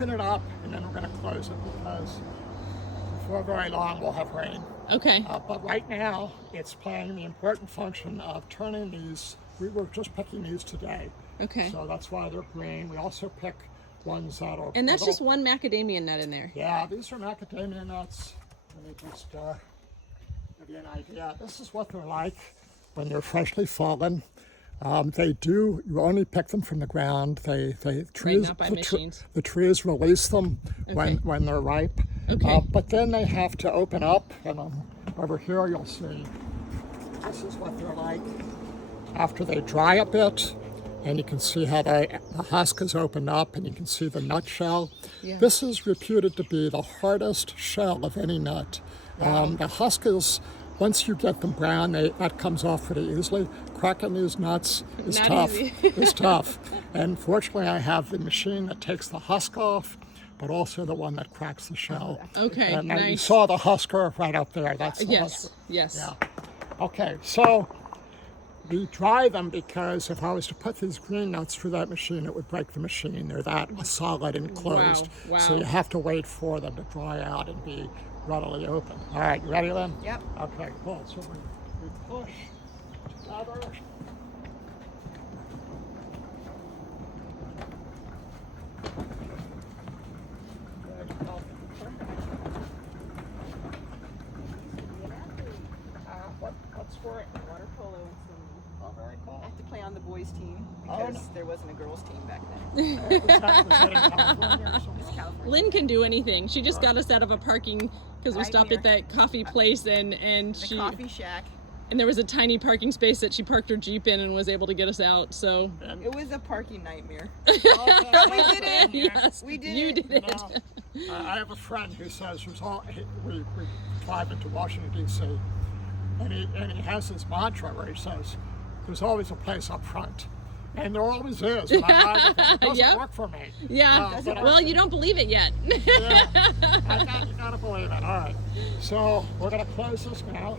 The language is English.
open it up, and then we're going to close it because before very long we'll have rain. Okay. But right now, it's playing the important function of turning these. We were just picking these today. Okay. So that's why they're green. We also pick ones that are. And that's just one macadamia nut in there. Yeah, these are macadamia nuts. Let me just give you an idea. This is what they're like when they're freshly fallen. You only pick them from the ground. Trees, not by machines. The trees release them Okay. when they're ripe. Okay. But then they have to open up, and over here you'll see, this is what they're like after they dry a bit, and you can see how the husk is opened up, and you can see the nut shell. Yeah. This is reputed to be the hardest shell of any nut. The husk is, once you get them brown, that comes off pretty easily. Cracking these nuts is Not tough. easy. It's tough. And fortunately, I have the machine that takes the husk off, but also the one that cracks the shell. Okay, And you nice. saw the husker right up there. That's the Yes, husker. yes. Yeah. Okay, so we dry them because if I was to put these green nuts through that machine, it would break the machine. They're that solid and closed. Wow. So you have to wait for them to dry out and be readily open. All right, you ready, Lynn? Yep. Okay, cool. So we push together. What's for it? Water polo and swimming. Oh, very I cool. have to play on the boys' team Oh, because no. there wasn't a girls' team back then. Was that in California or somewhere? It's California. Lynn can do anything. She just got us out of a parking because we Right stopped here. at that coffee place and The coffee shack. there was a tiny parking space that she parked her Jeep in and was able to get us out. So It was a parking nightmare. Oh, We did it. yes, We did you it. did You it. know, I have a friend who says we drive into Washington, D.C., and he has this mantra where he says, there's always a place up front. And there always is. And I ride with him. It doesn't Yep. work for me. Yeah. But Well, you don't believe it yet. you gotta believe it. All right. So we're going to close this now.